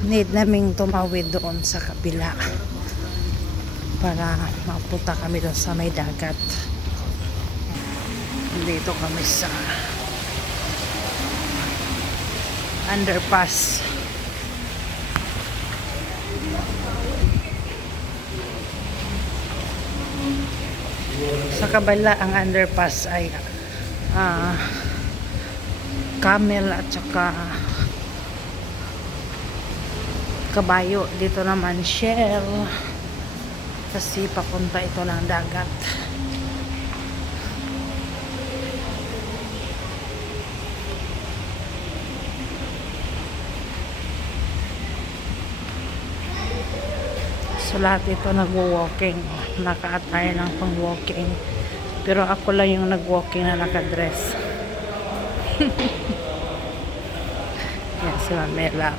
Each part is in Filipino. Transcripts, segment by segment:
need naming tumawid doon sa kabila para mapunta kami doon sa may dagat. Dito kami sa underpass. Sa kabila ang underpass ay camel at saka kabayo. Dito naman shell kasi papunta ito ng dagat. So lahat ito nagwo-walking, naka-attire ng pang-walking, pero ako lang yung nag-walking na naka-dress. Yan si Mamela.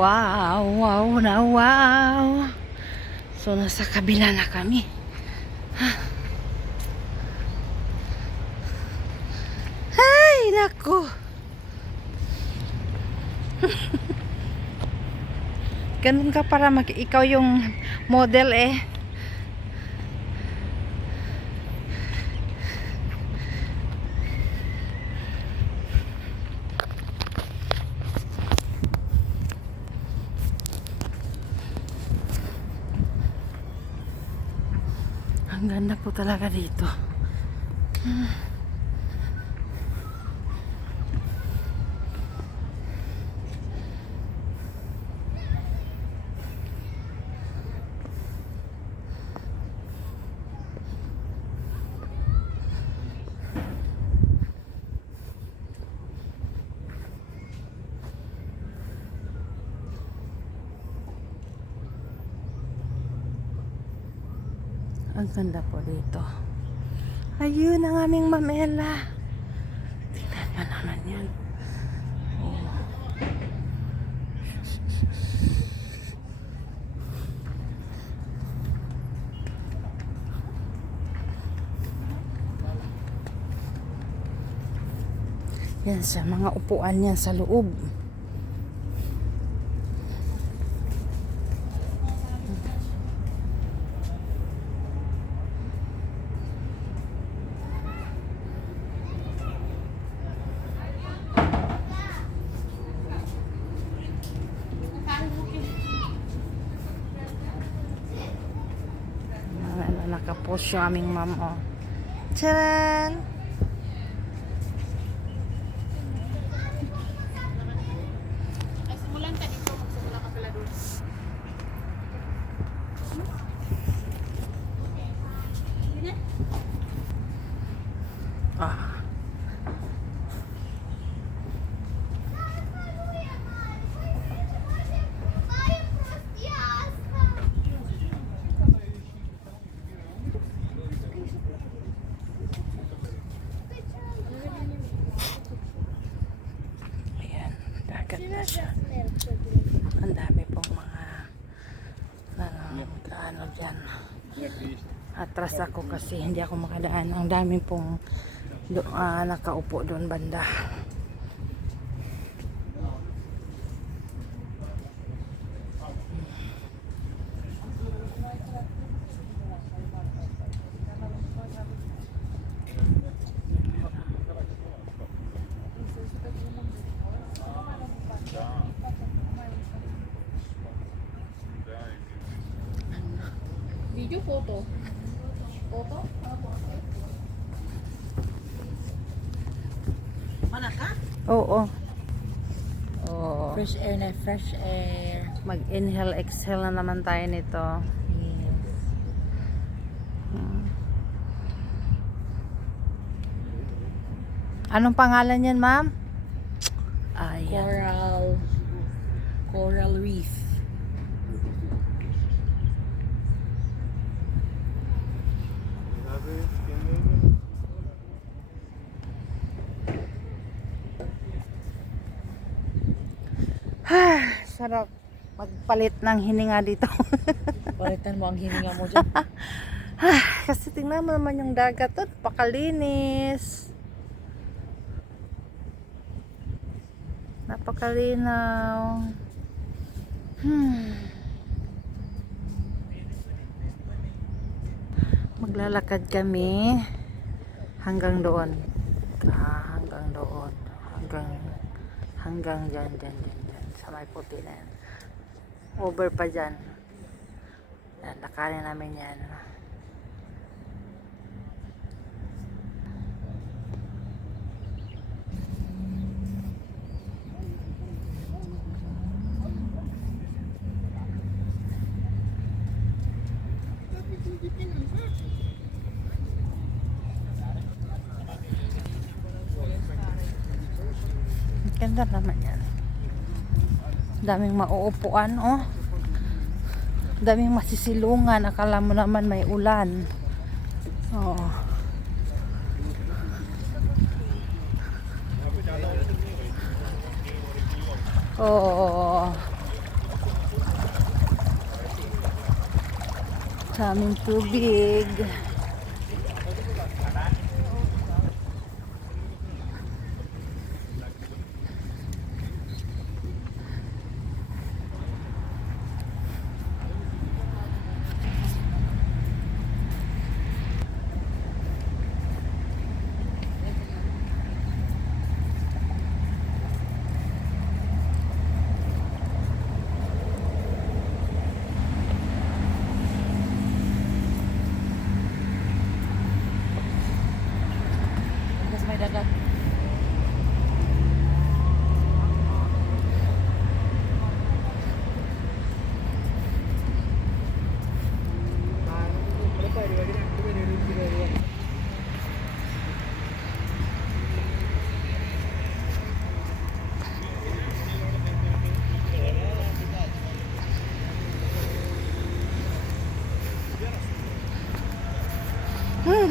Wow, wow na wow. So nasa kabila na kami. Ay, nako. Ganun ka para ikaw yung model eh. Ang ganda po talaga dito. Ang ganda po dito. Ayun ang aming Mamela. Tingnan nyo naman yan. Oh. Yan sa mga upuan yan sa loob. Nakapost yung aming mom, oh. Tcharan! Ay, simulan ka dito. Magsimula ka pala doon. Ah. Na siya. Ang dami pong mga ano dyan. Atras ako kasi hindi ako makadaan. Ang dami pong nakaupo doon banda. Video, photo. Photo? Mana ka? Oo. Oo. Fresh air na fresh air. Mag-inhale, exhale na naman tayo nito. Yes. Anong pangalan yan, ma'am? Ayan. Coral Reef. Sarap magpalit ng hininga dito. Palitan mo ang hininga mo dyan. Kasi tingnan mo naman yung dagat doon, pakalinis. Napakalinaw. Maglalakad kami hanggang doon. Hanggang doon. Hanggang dyan. Sa may puti na yan. Over pa dyan. Yan, lakarin namin yan. Ganda naman yan. Daming mauupuan, oh. Daming masisilungan. Akala mo naman may ulan. Oh. Oh. Daming tubig. Tapos may dagat.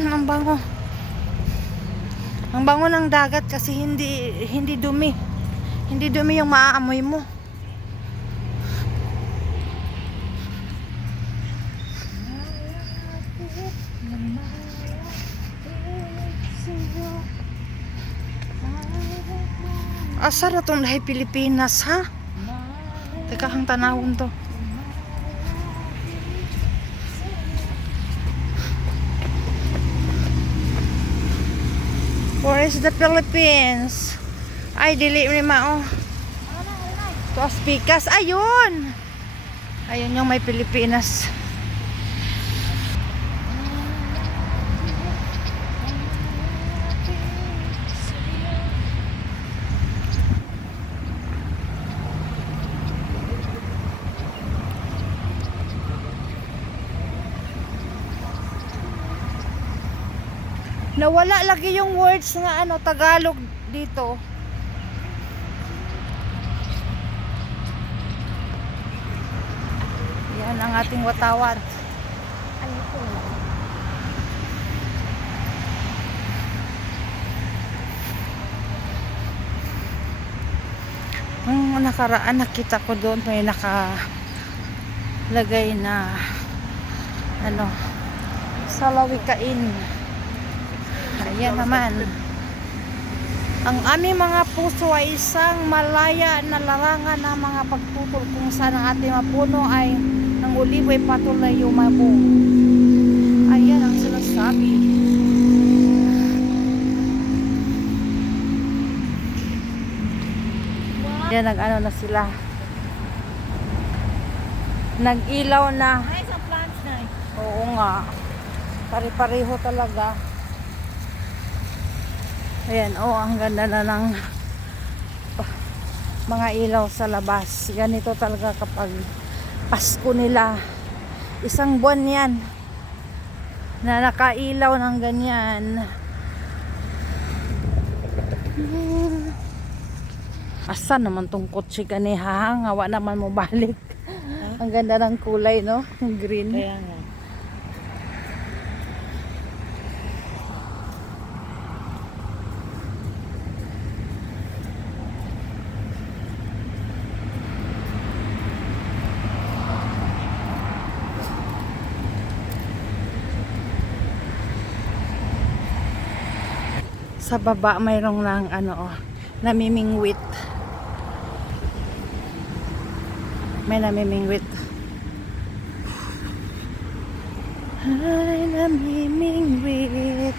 Ang bango. Ang bango ng dagat kasi hindi dumi. Hindi dumi yung maaamoy mo. Asa na tong lahi Pilipinas, ha? Teka, ang tanawon to. Where is the Philippines? Ay, dili ni mao. Tuas Pikas. Ayun! Ayun yung may Pilipinas. Nawala lagi yung words nga ano Tagalog dito. Yan ang ating watawat. Ano po? Nung nakaraan nakita ko doon may nakalagay na ano salawikain. Ayan naman. Ang aming mga puso ay isang malaya na larangan ng mga pagtutol kung saan ang ating mapuno ay ng uliboy patuloy yumabong. Ayan ang sinasabi. Yan, nag-ano na sila. Nag-ilaw na. Ay, sa plants na. Oo nga. Pare-pareho talaga. Ayan, oh, ang ganda na ng mga ilaw sa labas. Ganito talaga kapag Pasko nila. Isang buwan yan na nakailaw ng ganyan. Asa naman tong kotse kani ha? Ngawa naman mo balik. Ha? Ang ganda ng kulay, no? Yung green. Kaya nga. Sa baba mayroong lang ano, namimingwit. May namimingwit. Ay, namimingwit.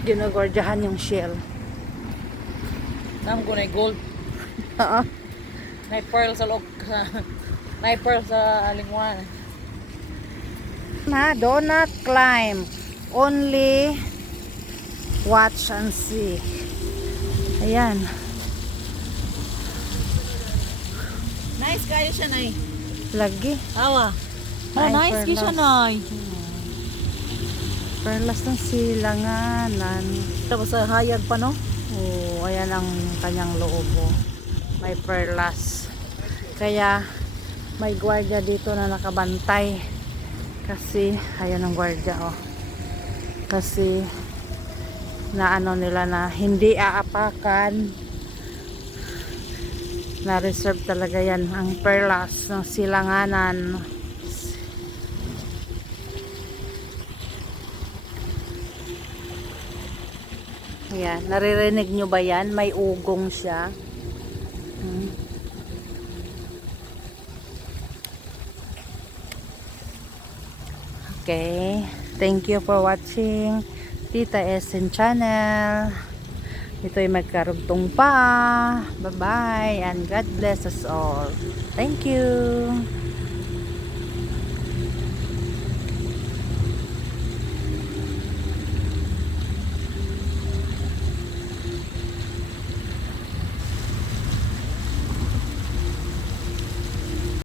Ginagordyahan yung shell. Nam ko na gold. Oo. May pearl sa loob. May pearl sa lingwan. Na, do not climb. Only watch and see. Ayan. Nice kayo siya, Nay. Lagi. Awa. Oh, Ay, nice kayo siya, perlas. Nay. Perlas ng silanganan. Tapos sa hayag pa, no? Oh, ayan ang kanyang loob. Oh. May perlas. Kaya may gwardiya dito na nakabantay. Kasi ayan ang gwardiya, oh. Kasi na ano nila na hindi aapakan. Na reserve talaga yan ang perlas ng silanganan. Ayan, naririnig nyo ba yan? May ugong siya. Okay. Thank you for watching Tita Essen channel. Ito'y magkarugtong pa. Bye-bye and God bless us all. Thank you.